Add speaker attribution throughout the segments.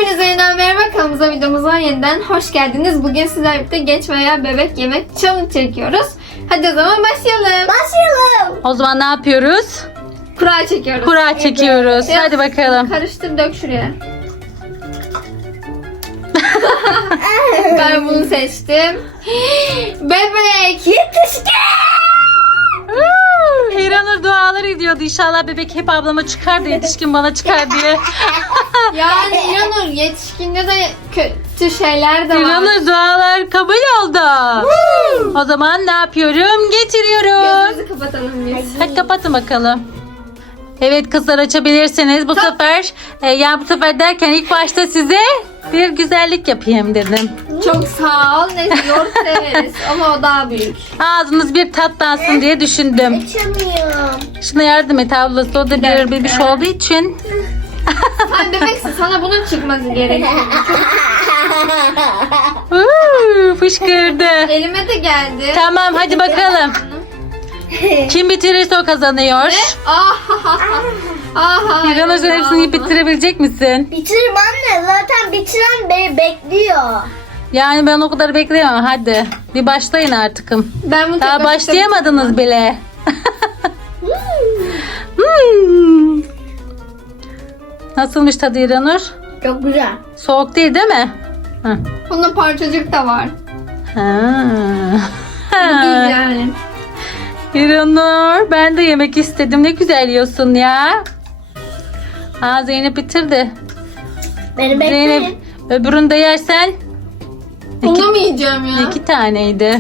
Speaker 1: Hepinize yeniden merhaba, kanalımıza, videomuza yeniden hoş geldiniz. Bugün sizlerle birlikte genç veya bebek yemek challenge çekiyoruz. Hadi o zaman başlayalım.
Speaker 2: O zaman ne yapıyoruz?
Speaker 1: Kura çekiyoruz.
Speaker 2: Kura çekiyoruz.
Speaker 1: Biraz
Speaker 2: Hadi bakalım.
Speaker 1: Karıştır, dök şuraya. Ben bunu seçtim. Bebek yetişkin.
Speaker 2: Hiranur dualar ediyordu. İnşallah bebek hep ablama çıkar da yetişkin bana çıkar diye.
Speaker 1: Yani Yanur, yetişkinde de kötü şeyler de var.
Speaker 2: Hiranur dualar kabul oldu. O zaman ne yapıyorum? Getiriyorum.
Speaker 1: Gözümüzü kapatalım biz.
Speaker 2: Hadi kapatın bakalım. Evet kızlar, açabilirsiniz. Bu sefer yani bu sefer derken ilk başta size bir güzellik yapayım dedim.
Speaker 1: Çok sağ ol. Neyse, yoğurt severiz ama o daha büyük.
Speaker 2: Ağzınız bir tatlansın diye düşündüm.
Speaker 3: Açamıyorum.
Speaker 2: Şuna yardım et ablası. O da bir bebiş olduğu için.
Speaker 1: Sen bebeksin, sana bunun çıkması gerekiyor.
Speaker 2: Fışkırdı.
Speaker 1: Elime de geldi.
Speaker 2: Tamam hadi bakalım. Kim bitirirse o kazanıyor. Hiranur sen hepsini bitirebilecek misin?
Speaker 3: Bitiririm anne. Zaten bitiren beni bekliyor.
Speaker 2: Yani ben o kadar bekleyemem. Hadi bir başlayın artıkım.
Speaker 1: Ben bunu
Speaker 2: Daha
Speaker 1: tek başına
Speaker 2: başlayamadınız bile. Hmm. Nasılmış tadı Hiranur?
Speaker 3: Çok güzel.
Speaker 2: Soğuk değil mi? Hı.
Speaker 1: Bunda parçacık da var.
Speaker 2: Ha.
Speaker 1: Değil yani.
Speaker 2: Hiranur ben de yemek istedim. Ne güzel yiyorsun ya. Aa, Zeynep bitirdi.
Speaker 3: Beni
Speaker 2: Zeynep
Speaker 3: bekleyin.
Speaker 2: öbürünü de yersen
Speaker 1: Bunu mu yiyeceğim ya?
Speaker 2: 2 taneydi.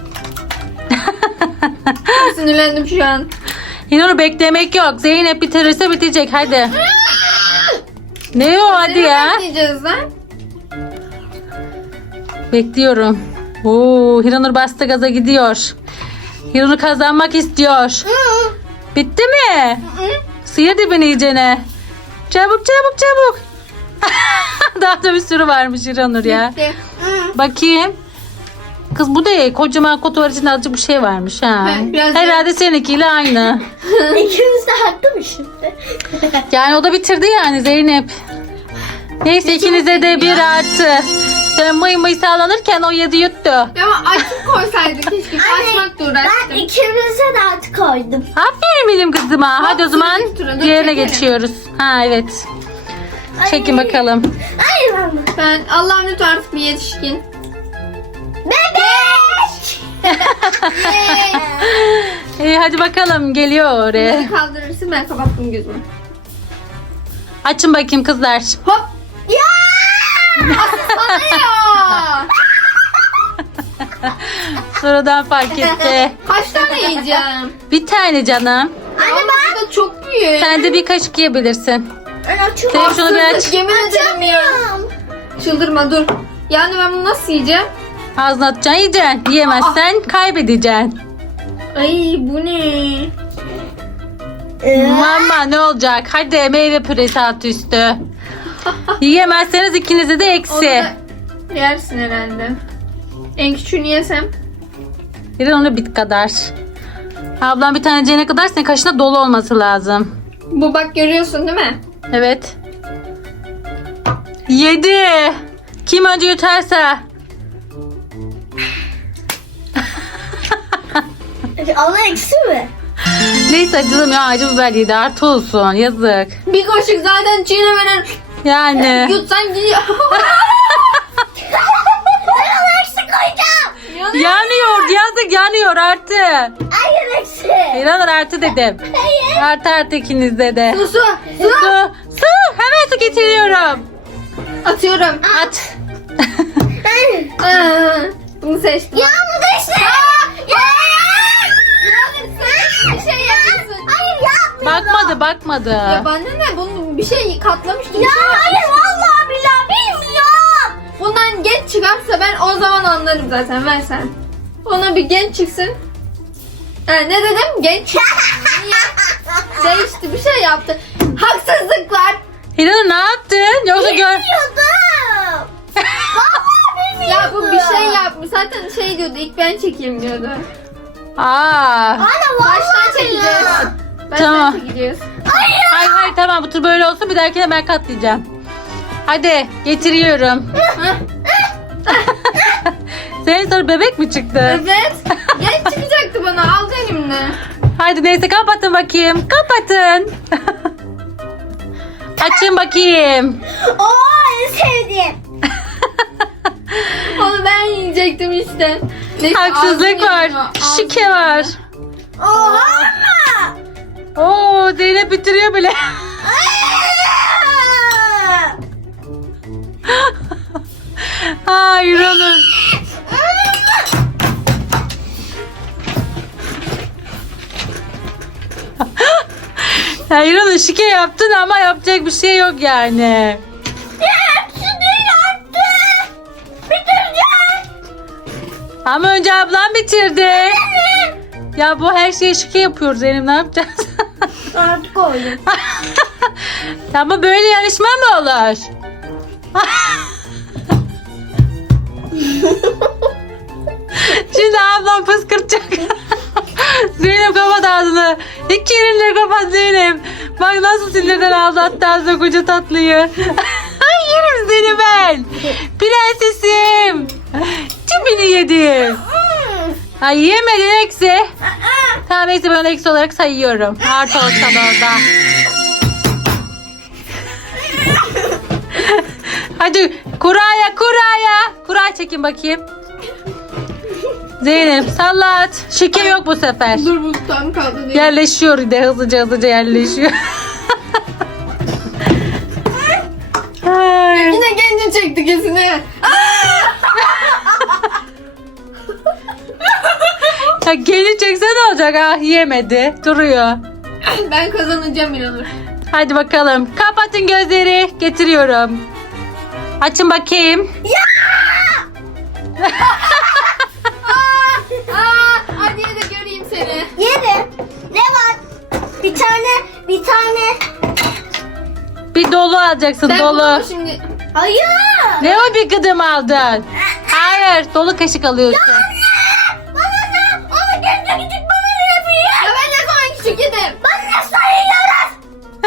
Speaker 1: Sinirlendim şu an.
Speaker 2: Hiranur beklemek yok. Zeynep bitirirse bitecek. Hadi. Ne o hadi ya.
Speaker 1: Ne yiyeceğiz lan?
Speaker 2: Bekliyorum. Oo, Hiranur bastı gaza gidiyor. Hiranur kazanmak istiyor. Bitti mi? Sıyır dibini iyicene. Çabuk çabuk çabuk. Daha da bir sürü varmış Hiranur ya.
Speaker 1: Bitti.
Speaker 2: Bakayım. Kız bu da kocaman kutu var, içinde azıcık bir şey varmış ha.
Speaker 1: Evet, biraz
Speaker 2: Herhalde seninkiyle aynı.
Speaker 3: İkimiz de haklı mı şimdi?
Speaker 2: Yani o da bitirdi yani Zeynep. Neyse ikinize de bir artı. Sen mıy sağlanırken o 7 yuttu.
Speaker 1: Ya ama açık koysaydık keşke. Açmakla
Speaker 3: Ben
Speaker 1: uğraştım.
Speaker 3: ikimize de artık koydum.
Speaker 2: Aferin benim kızıma. Hadi o zaman
Speaker 1: sıradaki tura, dur,
Speaker 2: diğerine
Speaker 1: çekelim.
Speaker 2: geçiyoruz. Ha evet. Çekin bakalım.
Speaker 3: Hayır anne.
Speaker 1: Ben Allah'ım lütfen artık bir yetişkin.
Speaker 3: Bebek.
Speaker 1: Yay.
Speaker 2: İyi hadi bakalım geliyor oraya.
Speaker 1: Beni kaldırırsın, ben kapattım gözümü.
Speaker 2: Açın bakayım kızlar.
Speaker 1: Hop.
Speaker 3: Ya.
Speaker 1: Bana ya.
Speaker 2: Sonradan fark etti.
Speaker 1: Kaç tane yiyeceğim?
Speaker 2: Bir tane canım.
Speaker 3: Anne
Speaker 1: Bu da çok büyük.
Speaker 2: Sen de bir kaşık yiyebilirsin.
Speaker 3: ben açıyorum.
Speaker 2: Sen şunu bir aç.
Speaker 1: Yemin ederim ya. Çıldırma, dur. Yani ben bunu nasıl yiyeceğim?
Speaker 2: Ağzına atacaksın yiyeceksin. Yiyemezsen kaybedeceksin.
Speaker 1: Ay bu ne?
Speaker 2: Mama ne olacak? Hadi meyve püresi at üstü. Yiyemezseniz ikinize de
Speaker 1: Onu
Speaker 2: eksi.
Speaker 1: da yersin herhalde. En küçüğünü yesem.
Speaker 2: Bir onu bit kadar. Ablam bir tane yiyene kadar senin kaşına dolu olması lazım.
Speaker 1: Bu bak, görüyorsun değil mi?
Speaker 2: Evet. 7. Kim önce yutarsa.
Speaker 3: Allah eksi mi?
Speaker 2: Neyse acılım ya, acı biber yedi, artı olsun, yazık.
Speaker 1: Bir kaşık zaten çiğnemeden
Speaker 2: Yani.
Speaker 1: yutsan gidiyor.
Speaker 3: Ben ona eksi koydum.
Speaker 2: Yanıyor, yazık, yanıyor artı.
Speaker 3: Hayır eksi.
Speaker 2: İranur artı dedim.
Speaker 3: Hayır.
Speaker 2: Artı ikinizde de.
Speaker 1: Su.
Speaker 2: Su, hemen su getiriyorum.
Speaker 1: Atıyorum.
Speaker 2: At.
Speaker 1: Bunu seçtim.
Speaker 3: Ya bu da işte. Ya.
Speaker 1: Bir şey yapıyorsun.
Speaker 3: Hayır yapmıyorum.
Speaker 2: Bakmadı.
Speaker 1: Ya bana ne? Bunu bir şey katlamış gibi.
Speaker 3: Ya
Speaker 1: bir şey yapmış.
Speaker 3: hayır vallahi billahi bilmiyorum.
Speaker 1: Bundan genç çıkarsa ben o zaman anlarım zaten. Ver sen. Ona bir genç çıksın. Ne dedim? Genç çıksın. Niye? Değişti, bir şey yaptı. Haksızlık var.
Speaker 2: İranur ne yaptın? Yoksa
Speaker 3: Bilmiyordum. Vallahi bilmiyordum.
Speaker 1: Ya bu bir şey yapmış. Zaten şey diyordu, ilk ben çekeyim diyordu.
Speaker 2: Aa.
Speaker 3: Anne
Speaker 1: Baştan
Speaker 3: vallahi
Speaker 1: çekeceğiz.
Speaker 3: bilmiyorum.
Speaker 1: Baştan
Speaker 2: Tamam.
Speaker 1: çekeceğiz.
Speaker 2: Hayır tamam, bu tur böyle olsun, bir dahakine ben katlayacağım. Hadi getiriyorum. Senin sonra bebek mi çıktı?
Speaker 1: Evet. Genç çıkacaktı bana. Al elimle.
Speaker 2: Hadi neyse kapatın bakayım. Kapatın. Açın bakayım.
Speaker 3: Oo en sevdiğim.
Speaker 1: Onu ben yiyecektim işte. Neyse,
Speaker 2: Haksızlık
Speaker 1: ağzım
Speaker 2: var.
Speaker 1: yanıyor, ağzım
Speaker 2: Şike var.
Speaker 3: Oha.
Speaker 2: Oo Zeynep bitiriyor bile. Hayır onun. Hayır onun şike yaptın ama yapacak bir şey yok yani. Ama önce ablam bitirdi. Ya bu her şeyi şike yapıyoruz Zeynep, ne yapacağız?
Speaker 3: Artık oldu.
Speaker 2: Ama böyle yarışma mı olur? Şimdi ablam fıskırtacak. Zeynep kapat ağzını. İki elinle kapat Zeynep. Bak nasıl sinirden ağlattı ağzına koca tatlıyı. Yerim seni ben. Prensesim. Tipini yedim. Ay yemedin eksi. Tamam neyse ben onu eksi olarak sayıyorum. Artı olsa da orada. Hadi kuraya. Kura çekin bakayım. Zeynep sallat. Şike yok bu sefer.
Speaker 1: Dur bu tam kaldı değil.
Speaker 2: Yerleşiyor de hızlıca yerleşiyor. Ay.
Speaker 1: Yine genci çekti kesine.
Speaker 2: Ya geri çekse ne olacak? Ah yemedi. Duruyor.
Speaker 1: Ben kazanacağım İlhanur.
Speaker 2: Hadi bakalım. Kapatın gözleri. Getiriyorum. Açın bakayım.
Speaker 1: Hadi de göreyim seni.
Speaker 3: Yerim. Ne var? Bir tane.
Speaker 2: Bir dolu alacaksın
Speaker 1: Ben
Speaker 2: dolu.
Speaker 1: bunu şimdi...
Speaker 3: Hayır.
Speaker 2: Ne o bir gıdım aldın? Hayır dolu kaşık alıyorsun.
Speaker 3: Bana ne? Onu kendi gidip bana ne yapıyor?
Speaker 1: Ya ben ne zaman küçük yedim?
Speaker 3: Ben ne sayıyoruz?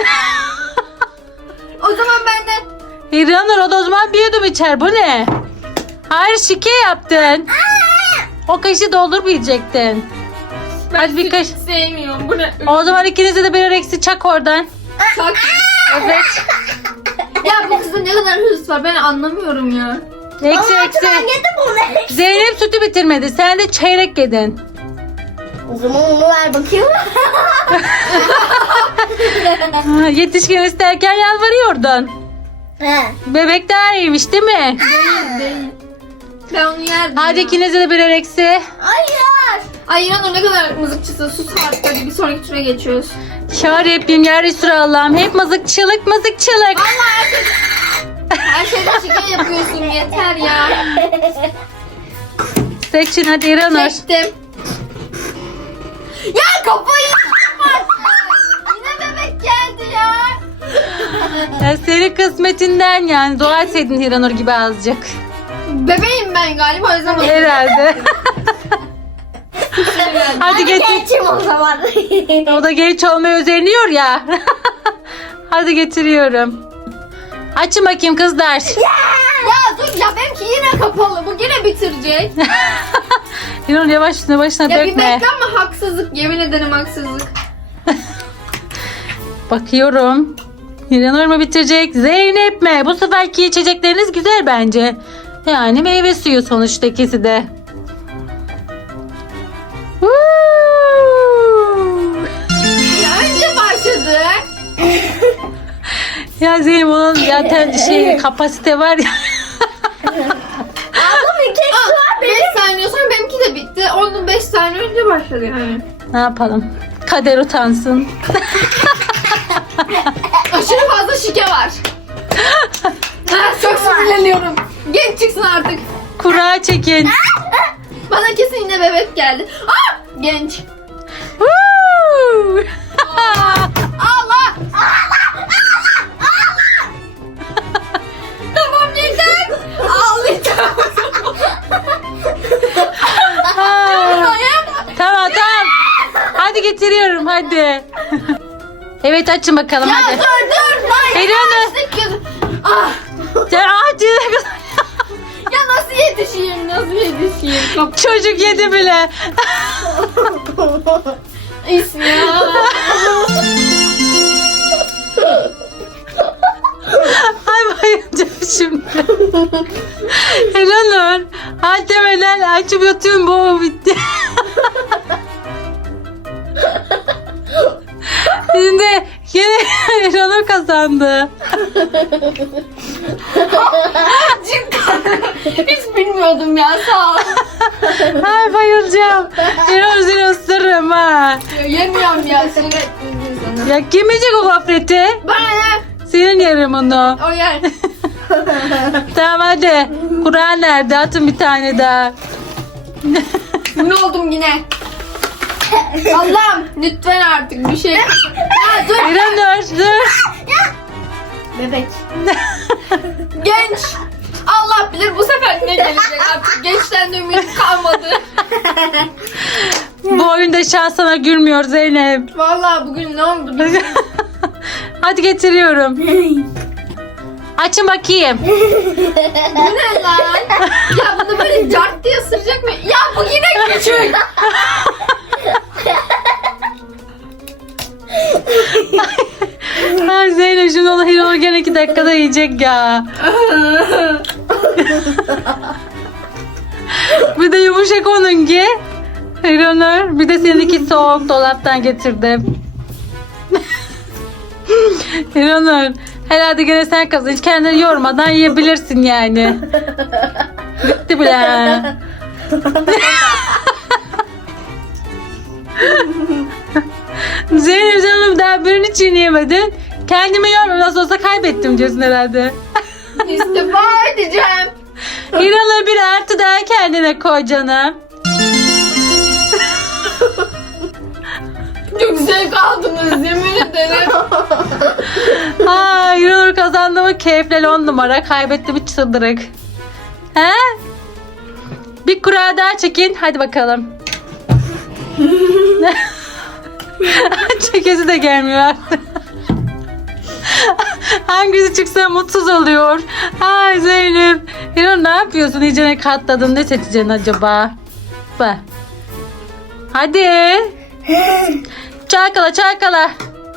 Speaker 1: O zaman ben de...
Speaker 2: İranur o da o zaman bir yudum içer. Bu ne? Hayır şike yaptın. O kaşığı doldurmayacaktın.
Speaker 1: Ben
Speaker 2: Hadi bir
Speaker 1: süt
Speaker 2: kaş-
Speaker 1: sevmiyorum. Bu ne?
Speaker 2: O zaman ikinize de birer eksi çak oradan.
Speaker 1: Çak.
Speaker 2: Evet.
Speaker 1: Ya bu kızda ne kadar hırs var ben anlamıyorum ya.
Speaker 2: Eksi
Speaker 3: Ama
Speaker 2: eksi.
Speaker 3: ben yedim bunu.
Speaker 2: Zeynep sütü bitirmedi. Sen de çeyrek yedin.
Speaker 3: O zaman onu ver bakayım.
Speaker 2: Ha, yetişkin isterken yalvarıyordun.
Speaker 3: He.
Speaker 2: Bebek daha iyiymiş değil mi?
Speaker 1: Değil. Ben onu yerdim
Speaker 2: Hadi
Speaker 1: ya.
Speaker 2: ikinize de birer eksi.
Speaker 3: Hayır.
Speaker 1: Ay İlhanur ne kadar mızıkçısın. Sus artık hadi bir sonraki tura geçiyoruz.
Speaker 2: Ya Rabbim ya Resulallah'ım. Hep mızıkçılık.
Speaker 1: Vallahi her şeyde şike yapıyorsun yeter ya.
Speaker 2: Seçin hadi İranur.
Speaker 1: Çektim. Ya kafayı yedim artık. Yine bebek geldi ya.
Speaker 2: Ya senin kısmetinden yani. Dua etseydin İranur gibi azıcık.
Speaker 1: Bebeğim ben galiba o yüzden
Speaker 2: Herhalde. Hadi getir.
Speaker 3: Geçim o zaman.
Speaker 2: O da genç olmaya özeniyor ya. Hadi getiriyorum. Açın bakayım kızlar.
Speaker 1: Ya dur ya benimki yine kapalı. Bu yine bitirecek.
Speaker 2: İranur yavaş üstüne başına
Speaker 1: Ya bir
Speaker 2: dökme.
Speaker 1: beklenme haksızlık. Yemin ederim haksızlık.
Speaker 2: Bakıyorum. İranur mu bitirecek? Zeynep mi? Bu seferki içecekleriniz güzel bence. Yani meyve suyu sonuçta ikisi de. Woo!
Speaker 1: Ya önce başladı.
Speaker 2: Ya Zeynep onun zaten kapasite var ya.
Speaker 3: Abla bir kek su var
Speaker 1: 5 saniye sonra benimki de bitti. Onun 5 saniye önce başladı yani.
Speaker 2: Ne yapalım? Kader utansın.
Speaker 1: Aşırı fazla şike var. Çok sinirleniyorum. Genç çıksın artık.
Speaker 2: Kura çekin.
Speaker 1: Bana kesin yine bebek geldi. Genç.
Speaker 2: Woo!
Speaker 1: Allah! Tamam yeter. Ağlayacağım.
Speaker 2: Tamam. Hadi getiriyorum hadi. Evet açın bakalım
Speaker 1: Ya
Speaker 2: hadi.
Speaker 1: dur.
Speaker 2: Veriyor mu?
Speaker 1: Ah.
Speaker 2: Sen Ceyne kazandı.
Speaker 1: Ya nasıl yetişeyim? Nasıl yetişeyim?
Speaker 2: Çocuk yedi bile.
Speaker 1: İsyan.
Speaker 2: Ay bayılacağım şimdi. Hiranur. Hal demeden açıp yatıyorum, bu bitti. Şimdi yine Hiranur kazandı.
Speaker 1: Cidden. Hiç bilmiyordum ya, sağ ol.
Speaker 2: Ay bayılacağım. Hiranur seni ısırırım ha.
Speaker 1: Ya, yemiyorum ya, sinir ettiniz sana.
Speaker 2: Ya kim yiyecek o gofreti?
Speaker 1: Bana ne?
Speaker 2: Senin yerim onu.
Speaker 1: O yer.
Speaker 2: Tamam hadi. Kur'an nerede? Atın bir tane daha.
Speaker 1: Ne oldum yine? Allah'ım lütfen artık bir şey. Ya dur.
Speaker 2: Hiranur dur.
Speaker 1: Bebek. Genç. Allah bilir bu sefer ne gelecek artık. Gençten de ümit kalmadı.
Speaker 2: Bu oyunda şans sana gülmüyor Zeynep.
Speaker 1: Vallahi bugün ne oldu bilmiyorum.
Speaker 2: Hadi getiriyorum. Açın bakayım.
Speaker 1: Bu ne lan? Ya bunu böyle cart diye ısıracak mı? Ya bu yine küçük.
Speaker 2: Ay Zeynep şimdi onu Hiranur gene 2 dakikada yiyecek ya. Bir de yumuşak onunki. Hiranur. Bir de seninki soğuk, dolaptan getirdim. Hiranur. Herhalde gene sen kazan. Hiç kendini yormadan yiyebilirsin yani. Bitti bile. Zeynep canım daha birini çiğneyemedin. Kendimi yorma, nasıl olsa kaybettim diyorsun herhalde.
Speaker 1: İstifa edeceğim.
Speaker 2: Hiranur bir artı daha kendine koy canım.
Speaker 1: Çok zevk aldınız yemin ederim.
Speaker 2: Aa, Hiranur kazandı mı keyifle 10 numara, kaybetti mi çıldırık. He? Bir kura daha çekin hadi bakalım. Çekesi de gelmiyor artık. Hangisi çıksa mutsuz oluyor. Ay Zeynep. Hiranur ne yapıyorsun? İyicene katladın. Ne seçeceksin acaba? Bak. Hadi. Çalkala çalkala.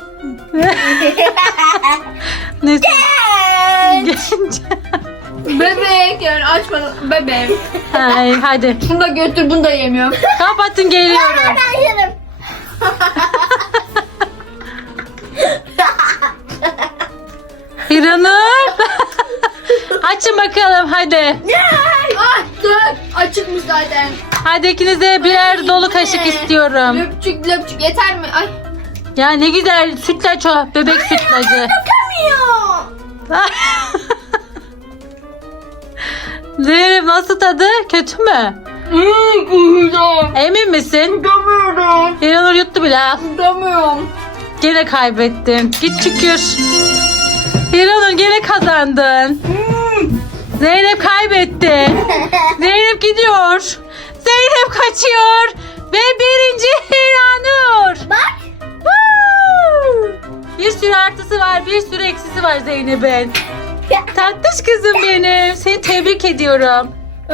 Speaker 2: Neyse. Genç.
Speaker 1: Bebek yani açmadım. Bebeğim.
Speaker 2: Ay, hadi.
Speaker 1: Bunu da götür, bunu da yemiyorum.
Speaker 2: Kapatın geliyorum.
Speaker 3: Ben yerim.
Speaker 2: Hiranur. Açın bakalım hadi.
Speaker 1: Ah dur. Açıkmış zaten.
Speaker 2: Hadi ikinize birer dolu kaşık istiyorum.
Speaker 1: Löpçük löpçük yeter mi? Ay.
Speaker 2: Ya ne güzel sütlaç o. Bebek sütlacı.
Speaker 3: Bakamıyor.
Speaker 2: Zeynep nasıl tadı? Kötü mü?
Speaker 1: Uyuyacağım.
Speaker 2: Emin misin?
Speaker 1: Tutamıyorum.
Speaker 2: Hiranur yuttu bile. Al.
Speaker 1: Tutamıyorum.
Speaker 2: Gene kaybettin. Git şükür. Hiranur gene kazandın. Zeynep kaybetti. Zeynep gidiyor. Zeynep kaçıyor. Ve birinci Hiranur.
Speaker 3: Bak.
Speaker 2: Woo! Bir sürü artısı var, bir sürü eksisi var Zeynep'in. Tatlış kızım benim. Seni tebrik ediyorum.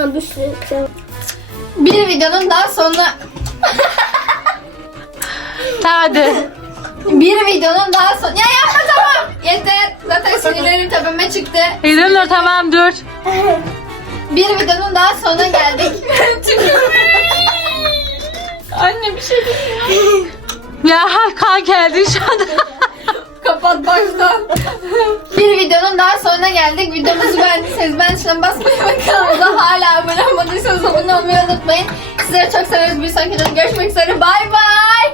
Speaker 1: Bir videonun daha sonuna...
Speaker 2: Hadi.
Speaker 1: Bir videonun daha son... Ya yapma tamam. Yeter. Zaten sinirlerim tepeme çıktı.
Speaker 2: Hiranur tamam dur.
Speaker 1: Bir videonun daha sonuna geldik. Anne bir şey demiyor.
Speaker 2: Ya kan geldi şu anda.
Speaker 1: Kapat baştan. Bir videonun daha sonuna geldik. Videomuzu beğendiyseniz beğen basmayı ve kanalımıza hala abone olmadıysanız abone olmayı unutmayın. Sizleri çok seviyoruz. Bir sonraki videoda görüşmek üzere. Bay bay.